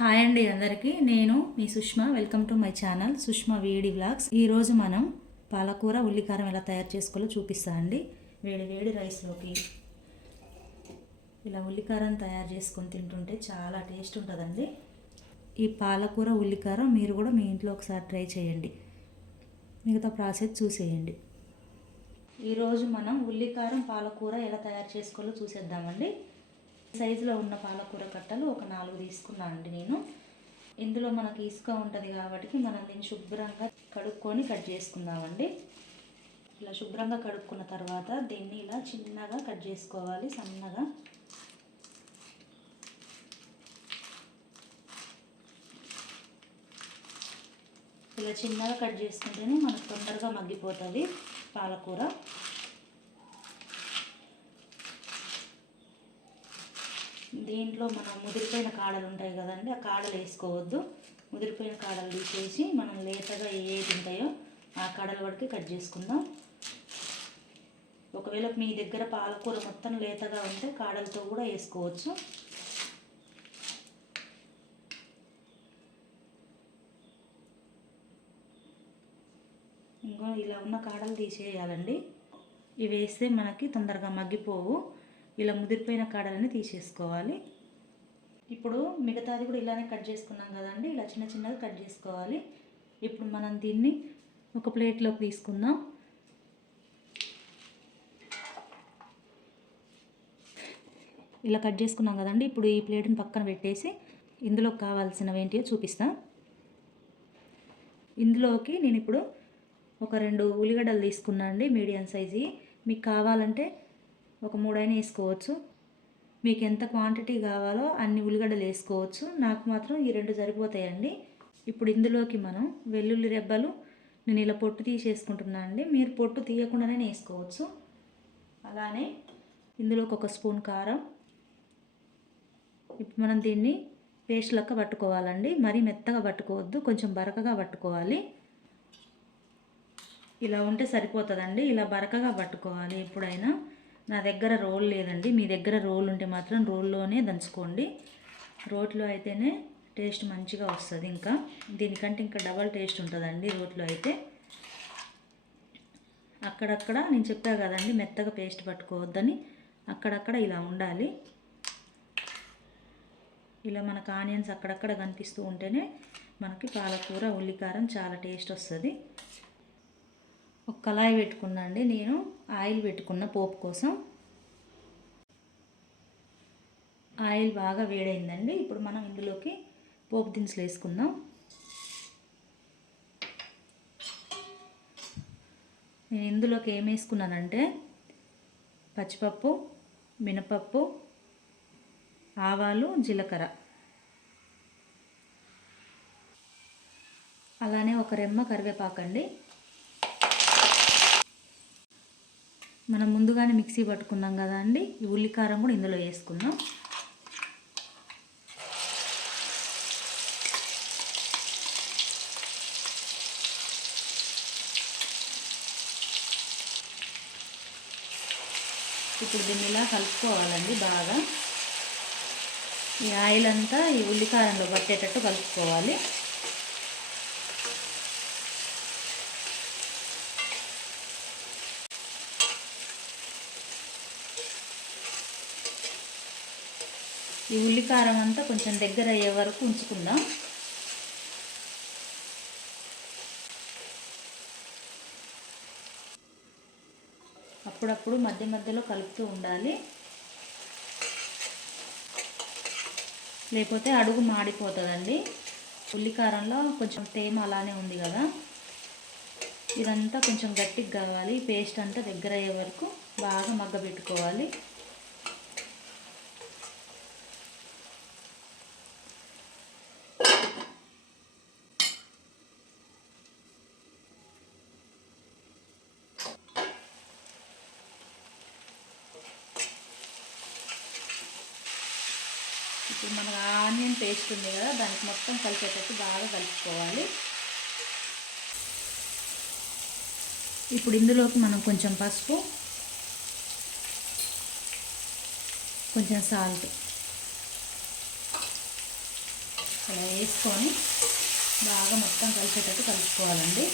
Hi అండి అందరికీ, నేను మీ Sushma. Welcome to my channel Sushma వీడి వ్లాగ్స్. ఈరోజు మనం పాలకూర ఉల్లికారం ఎలా తయారు చేసుకోవాలో చూపిస్తా అండి. వేడి వేడి రైస్లోకి ఇలా ఉల్లికారం తయారు చేసుకొని తింటుంటే చాలా టేస్ట్ ఉంటుందండి. ఈ పాలకూర ఉల్లికారం మీరు కూడా మీ ఇంట్లో ఒకసారి ట్రై చేయండి. మిగతా ప్రాసెస్ చూసేయండి. ఈరోజు మనం ఉల్లికారం పాలకూర ఎలా తయారు చేసుకోవాలో చూసేద్దామండి. సైజులో ఉన్న పాలకూర కట్టలు ఒక 4 తీసుకున్నాను అండి నేను. ఇందులో మనకి ఇసుక ఉంటుంది కాబట్టి మనం దీన్ని శుభ్రంగా కడుక్కొని కట్ చేసుకుందామండి. ఇలా శుభ్రంగా కడుక్కున్న తర్వాత దీన్ని ఇలా చిన్నగా కట్ చేసుకోవాలి, సన్నగా. ఇలా చిన్నగా కట్ చేసుకుంటేనే మనకు తొందరగా మగ్గిపోతుంది పాలకూర. దీంట్లో మనం ముదిరిపోయిన కాడలు ఉంటాయి కదండి, ఆ కాడలు వేసుకోవద్దు. ముదిరిపోయిన కాడలు తీసేసి మనం లేతగా ఏది ఉంటాయో ఆ కాడల వరకు కట్ చేసుకుందాం. ఒకవేళ మీ దగ్గర పాలకూర మొత్తం లేతగా ఉంటే కాడలతో కూడా వేసుకోవచ్చు. ఇంకో ఇలా ఉన్న కాడలు తీసేయాలండి. ఇవి వేస్తే మనకి తొందరగా మగ్గిపోవు. ఇలా ముదిరిపోయిన కాడలని తీసేసుకోవాలి. ఇప్పుడు మిగతాది కూడా ఇలానే కట్ చేసుకున్నాం కదండి, ఇలా చిన్న చిన్నగా కట్ చేసుకోవాలి. ఇప్పుడు మనం దీన్ని ఒక ప్లేట్లోకి తీసుకుందాం. ఇలా కట్ చేసుకున్నాం కదండి. ఇప్పుడు ఈ ప్లేట్ని పక్కన పెట్టేసి ఇందులో కావాల్సినవి ఏంటియో చూపిస్తా. ఇందులోకి నేను ఇప్పుడు ఒక 2 ఉల్లిగడ్డలు తీసుకున్నా అండి, మీడియం సైజు. మీకు కావాలంటే ఒక 3 అయినా వేసుకోవచ్చు. మీకు ఎంత క్వాంటిటీ కావాలో అన్ని ఉల్లిగడ్డలు వేసుకోవచ్చు. నాకు మాత్రం ఈ 2 సరిపోతాయండి. ఇప్పుడు ఇందులోకి మనం వెల్లుల్లి రెబ్బలు నేను ఇలా పొట్టు తీసేసుకుంటున్నాను అండి. మీరు పొట్టు తీయకుండానే వేసుకోవచ్చు. అలానే ఇందులోకి 1 స్పూన్ కారం. ఇప్పుడు మనం దీన్ని పేస్ట్ లెక్క పట్టుకోవాలండి. మరీ మెత్తగా పట్టుకోవద్దు, కొంచెం బరకగా పట్టుకోవాలి. ఇలా ఉంటే సరిపోతుందండి. ఇలా బరకగా పట్టుకోవాలి ఎప్పుడైనా. నా దగ్గర రోల్ లేదండి, మీ దగ్గర రోల్ ఉంటే మాత్రం రోల్లోనే దంచుకోండి. రోట్లో అయితేనే టేస్ట్ మంచిగా వస్తుంది. ఇంకా దీనికంటే ఇంకా డబల్ టేస్ట్ ఉంటుందండి రోట్లో అయితే. అక్కడక్కడ నేను చెప్పా కదండి మెత్తగా పేస్ట్ పట్టుకోవద్దని, అక్కడక్కడ ఇలా ఉండాలి. ఇలా మనకు ఆనియన్స్ అక్కడక్కడ కనిపిస్తూ ఉంటేనే మనకి పాలకూర ఉల్లికారం చాలా టేస్ట్ వస్తుంది. ఒక కళాయి పెట్టుకున్నా అండి, నేను ఆయిల్ పెట్టుకున్న పోపు కోసం. ఆయిల్ బాగా వేడైందండి. ఇప్పుడు మనం ఇందులోకి పోపు దినుసులు వేసుకుందాం. నేను ఇందులోకి ఏం వేసుకున్నానంటే పచ్చిపప్పు, మినపప్పు, ఆవాలు, జీలకర్ర, అలానే ఒక రెమ్మ కరివేపాకండి. మనం ముందుగానే మిక్సీ పట్టుకున్నాం కదా అండి, ఈ ఉల్లికారం కూడా ఇందులో వేసుకుందాం. ఇప్పుడు దీన్ని ఇలా కలుపుకోవాలండి బాగా. ఈ ఆయిల్ అంతా ఈ ఉల్లికారంలో పట్టేటట్టు కలుపుకోవాలి. ఈ ఉల్లికారం అంతా కొంచెం దగ్గర అయ్యే వరకు ఉంచుకుందాం. అప్పుడప్పుడు మధ్య మధ్యలో కలుపుతూ ఉండాలి, లేకపోతే అడుగు మాడిపోతుందండి. ఉల్లికారంలో కొంచెం తేమ అలానే ఉంది కదా, ఇదంతా కొంచెం గట్టిగా కావాలి. పేస్ట్ అంతా దగ్గర అయ్యే వరకు బాగా మగ్గబెట్టుకోవాలి. ఇప్పుడు మనకు ఆనియన్ పేస్ట్ ఉంది కదా, దానికి మొత్తం కలిసేటట్టు బాగా కలుపుకోవాలి. ఇప్పుడు ఇందులోకి మనం కొంచెం పసుపు, కొంచెం సాల్ట్, అలా వేసుకొని బాగా మొత్తం కలిసేటట్టు కలుపుకోవాలండి.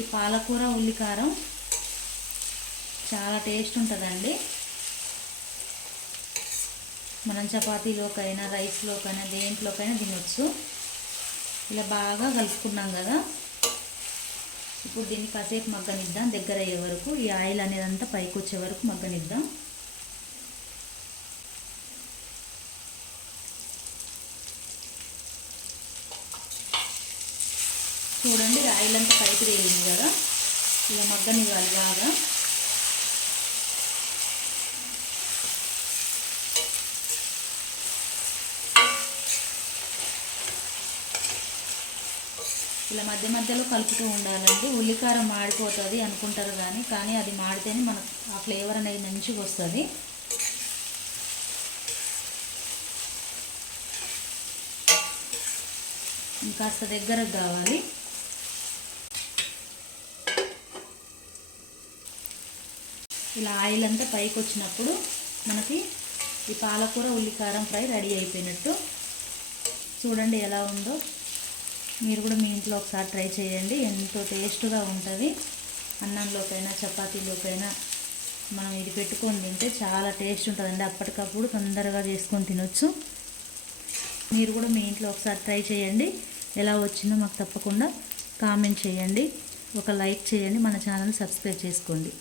ఈ పాలకూర ఉల్లికారం చాలా టేస్ట్ ఉంటుందండి. మనం చపాతీలోకైనా రైస్లోకైనా దేంట్లోకైనా తినొచ్చు. ఇలా బాగా కలుపుకున్నాం కదా, ఇప్పుడు దీన్ని కాసేపు మగ్గనిద్దాం. దగ్గర అయ్యే వరకు ఈ ఆయిల్ అనేది అంతా పైకి వచ్చే వరకు మగ్గనిద్దాం. చూడండి ఆయిల్ అంతా పైకి తేలింది కదా, ఇలా మగ్గనివ్వాలి బాగా. ఇలా మధ్య మధ్యలో కలుపుతూ ఉండాలండి. ఉల్లికారం మాడిపోతుంది అనుకుంటారు కానీ అది మాడితేనే మనకు ఆ ఫ్లేవర్ అనేది మంచిగా వస్తుంది. ఇంకాస్త దగ్గరకు కావాలి. ఇలా ఆయిల్ అంతా పైకి వచ్చినప్పుడు మనకి ఈ పాలకూర ఉల్లికారం ఫ్రై రెడీ అయిపోయినట్టు. చూడండి ఎలా ఉందో. మీరు కూడా మీ ఇంట్లో ఒకసారి ట్రై చేయండి. ఎంతో టేస్ట్గా ఉంటుంది. అన్నంలోకైనా చపాతీలోకైనా మనం ఇది పెట్టుకొని తింటే చాలా టేస్ట్ ఉంటుందండి. అప్పటికప్పుడు తొందరగా చేసుకొని తినొచ్చు. మీరు కూడా మీ ఇంట్లో ఒకసారి ట్రై చేయండి. ఎలా వచ్చిందో మాకు తప్పకుండా కామెంట్ చేయండి. ఒక లైక్ చేయండి. మన ఛానల్ సబ్స్క్రైబ్ చేసుకోండి.